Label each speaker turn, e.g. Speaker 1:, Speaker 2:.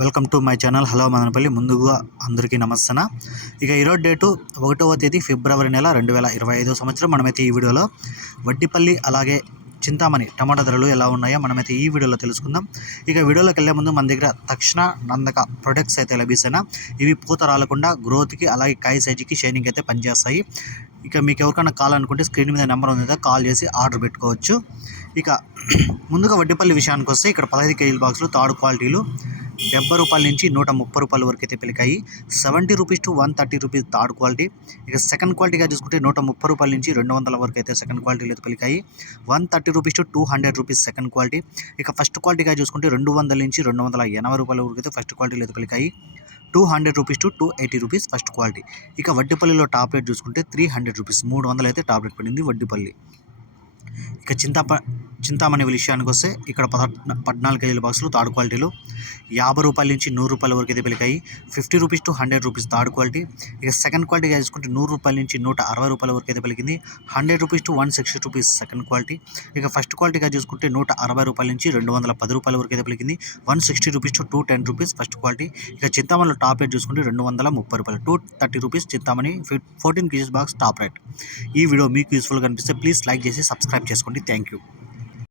Speaker 1: Welcome to my channel. Hello Madanapalle. ముందుగా అందరికీ నమస్తన ఇక ఈరోజు డేటు ఒకటవ తేదీ ఫిబ్రవరి నెల రెండు వేల ఇరవై ఐదో సంవత్సరం. మనమైతే ఈ వీడియోలో వడ్డిపల్లి అలాగే చింతామణి టమాటా ధరలు ఎలా ఉన్నాయో మనమైతే ఈ వీడియోలో తెలుసుకుందాం. ఇక వీడియోలోకి వెళ్ళే ముందు మన దగ్గర తక్షణ నందక ప్రొడక్ట్స్ అయితే లభిస్తాయి ఇవి పూత రాలకుండా గ్రోత్కి అలాగే కాయ సైజుకి షైనింగ్ అయితే పనిచేస్తాయి. ఇక మీకు ఎవరికైనా కావాలనుకుంటే స్క్రీన్ మీద నెంబర్ ఉంది కదా కాల్ చేసి ఆర్డర్ పెట్టుకోవచ్చు. ఇక ముందుగా వడ్డిపల్లి విషయానికి వస్తే ఇక్కడ పదహైదు కేజీల బాక్సులు తాడు క్వాలిటీలు డెబ్బై రూపాయల నుంచి నూట ముప్పై రూపాయల వరకు అయితే పిలికాయి. Seventy rupees to one thirty rupees third quality. ఇక సెకండ్ క్వాలిటీగా చూసుకుంటే నూట ముప్పై రూపాయల నుంచి రెండు వందల వరకు అయితే సెకండ్ క్వాలిటీలో అయితే పిలికాయి. One thirty rupees to two hundred rupees second quality. ఇక ఫస్ట్ క్వాలిటీగా చూసుకుంటే రెండు వందల నుంచి రెండు వందల ఎనభై రూపాయల వరకు అయితే ఫస్ట్ క్వాలిటీలో అయితే పెరిగాయి two hundred rupees to two eighty rupees first quality. ఇక వడ్డీపల్లిలో టాప్ రేట్ చూసుకుంటే త్రీ హండ్రెడ్ రూపీస్. మూడు వందలు అయితే టాప్ రేట్ పడింది వడ్డీపల్లి. ఇక చింతాప చింతామణి విషయానికి వస్తే ఇక్కడ పద పద్నాలుగు కేజీల బాక్సులు థర్డ్ క్వాలిటీలు. యాభై రూపాయల నుంచి నూరు రూపాయల వరకు అయితే పిలికాయి fifty rupees to hundred rupees third quality. ఇక సెకండ్ క్వాలిటీగా చూసుకుంటే నూరు రూపాయల నుంచి నూట అరవై రూపాయల వరకు అయితే పెలిగింది hundred rupees to one sixty rupees second quality. ఇక ఫస్ట్ క్వాలిటీగా చూసుకుంటే నూట అరవై రూపాయల నుంచి రెండు వందల పది రూపాయల వరకు అయితే పెలిగింది one sixty rupees to two ten rupees first quality. ఇక చింతామణిలో టాప్ రేట్ చూసుకుంటే రెండు వందల ముప్పై రూపాయలు. Two thirty rupees Chintamani fourteen kgs box top rate. ఈ వీడియో మీకు యూస్ఫుల్గా అనిపిస్తే ప్లీజ్ లైక్ చేసి సబ్స్క్రైబ్ చేసుకోండి. చేసుకోండి. Thank you.